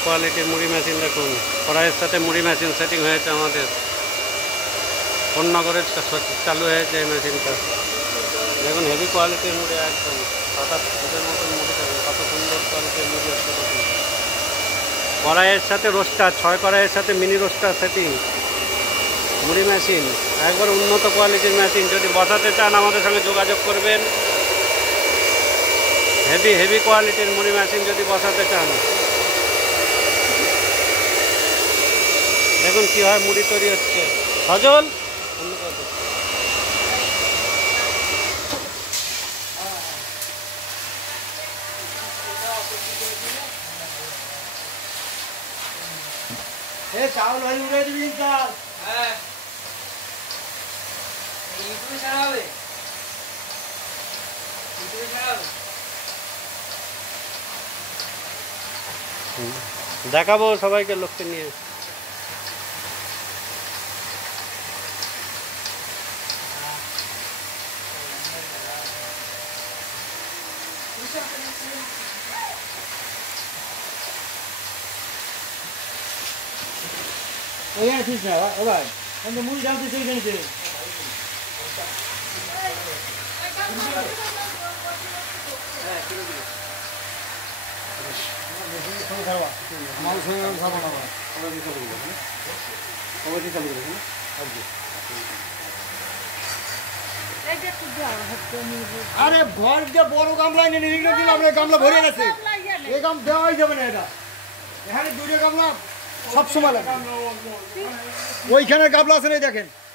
কোয়ালিটির মুড়ি মেশিন দেখুন, কড়াইয়ের সাথে মুড়ি মেশিন সেটিং হয়েছে আমাদের কোন্নগরের চালু হয়েছে এই মেশিনটা। দেখুন হেভি কোয়ালিটির মুড়ি, একদম সাদা দুধের মতন মুড়ি দেবে, কত সুন্দর কোয়ালিটির মুড়ি হচ্ছে দেখুন। কড়াইয়ের সাথে রোস্টার, 6 কড়াইয়ের সাথে মিনি রোস্টার সেটিং মুড়ি মেশিন, একবার উন্নত কোয়ালিটির মেশিন। যদি বসাতে চান আমাদের সঙ্গে যোগাযোগ করবেন। হেভি কোয়ালিটির মুড়ি মেশিন যদি বসাতে চান। দেখুন কীভাবে মুড়ি তৈরি হচ্ছে। সজল চাউল ভাই উড়ে দিবি চাল। হ্যাঁ ইউটিউবে ছাড়া হবে, ইউটিউবে ছাড়া হবে। দেখাবো সবাইকে লোককে নিয়ে। ওইখানে ঠিক না ও ভাই, আমি তো মুড়ি জানতেছি ওইখানে যে আরে ভর যে বড় গামলা এনে নিয়ে গেছিল, আপনার গামলা ভরে গেছে, এই গাম দেওয়াই যাবে না। এটা এখানে দুটো গামলা সবসময় লাগে, ওইখানে গামলা আছে না দেখেন।